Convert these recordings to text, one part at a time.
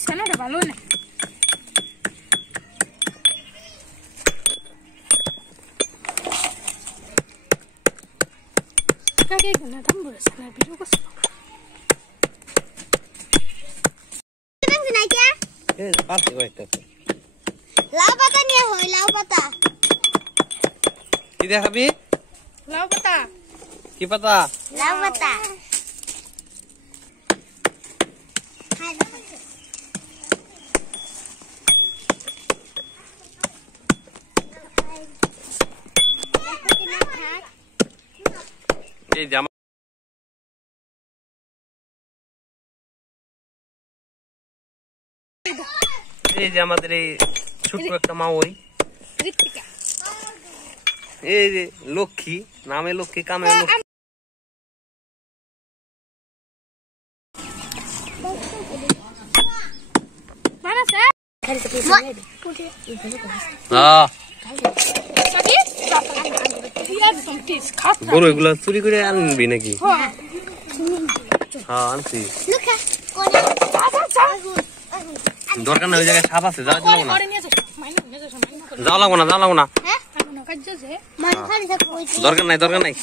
মাছখানেটা ভালো না কাকে না দাম বলেছে না ভিডিও করছ এই পাশে কয়টা লাউ পাতা নিয়ে হয় লাউ পাতা কি দেখাবি লাউ পাতা কি পাতা লাউ পাতা এই জামা এই যে আমাদের এই ছোট্ট একটা মা ওই ঋতিকা এই যে লক্ষ্মী নামে লক্ষ্মী কামে লক্ষ্মী বানাছে গরু এগুলা চুরি করে আনবি নাকি হ্যাঁ আনছি দরকার না ওই জায়গায় সাপ আছে যাওয়া লাগবো না যাওয়া লাগবো না দরকার নাই দরকার নাই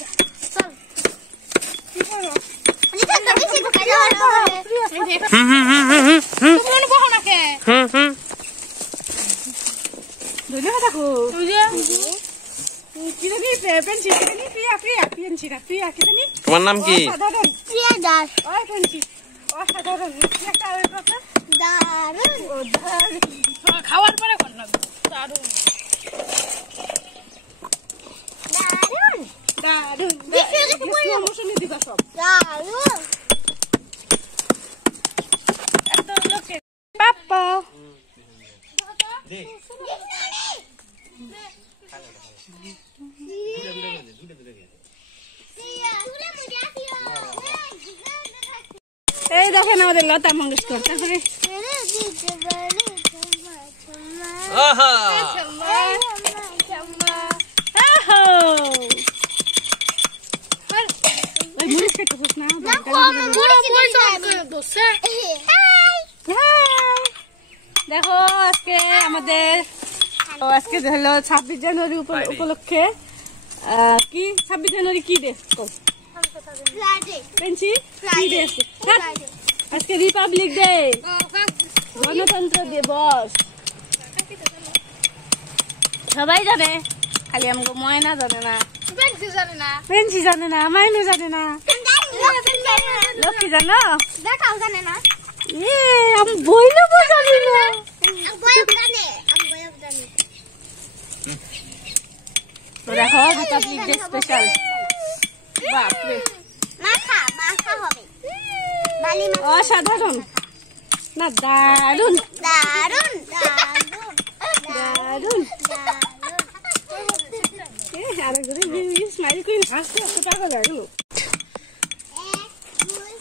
তোমার নাম কি খাওয়ার পরে দারুন দারুন দারুন দিবা সব পাপা এই দেখেন আমাদের লতা মঙ্গেশকর তারপরে দেখো আজকে আমাদের আজকে হলো 26 জানুয়ারি উপলক্ষে কি 26 জানুয়ারি কি ডে আজকে রিপাবলিক ডে গণতন্ত্র দিবস সবাই জানে খালি আমাকে ময়না জানে না পেন্সি জানে না মাইনু জানে না লক্ষ্মী জানো আমি বইলে জানি না দেখো রিপাবলিক ডে স্পেশাল বাপরে অসাধারণ না দারুন দারুন দারুন স্মাইল কুইন হাসতে এত টাকা লাগলো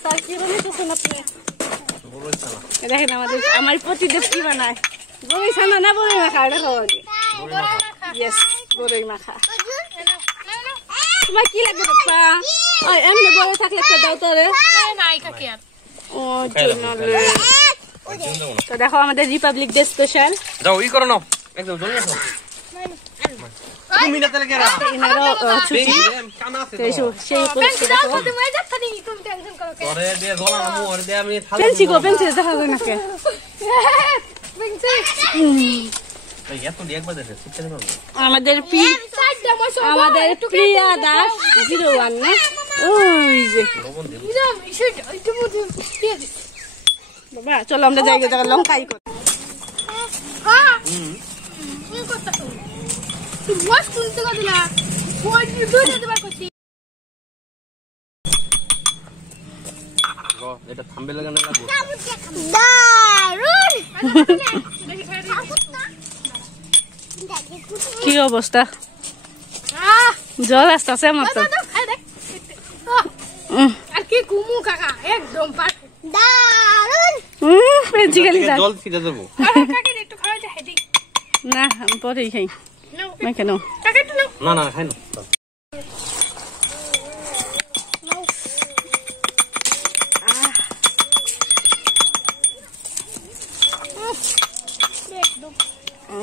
তার কিরমে তখন আপনি দেখেন আমার প্রতিদেব কি বানায় বড়ই ছানা না বড়ই মাখা এটা খাওয়া ইয়েস বড়ই মাখা তোমার কি লাগবে বাপ্পা এমনি বড় থাকলে একটা দাও তোরে তো দেখো আমাদের রিপাবলিক ডে স্পেশাল যাও ই করো না একদম জলদি আসো তুমি না তাহলে কেরা ইনারো ছুটি সেই উপলক্ষে দেখো ওরে দে গলা না মোর দে আমি থালা পেন্সি দেখা যায় না কে এই এত দিয়ে একবার দেখে শিখতে পারবো আমাদের প্রিয়া দাস 01 না ওই যে বাবা চলো আমরা জায়গা লঙ্কাই করি এটা থাম্বে লাগানো লাগবে কি অবস্থা জল আসতেছে আমার তো আর কি কুমু কাকা একদম পেন্সি খালি জল ছিটা দেবো না পরেই খাই না কেন না না খাই না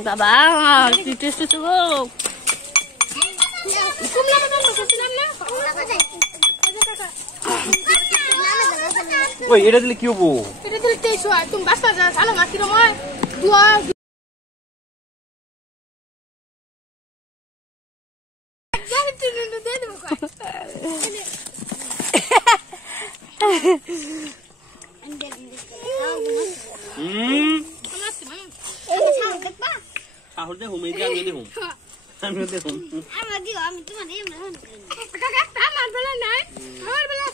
বাবা কি টেস্ট তো গো কুমলা বাবা বসেছিলাম না ওই এটা দিলে কি হবো এটা দিলে টেস্ট হয় তুমি বাসা যা জানো না কি রকম হয় দুয়া সাহর দেখুন এই যে আমি দেখুন আমি দেখুন আমি তোমার কাকা আমার বেলা নাই আমার বেলা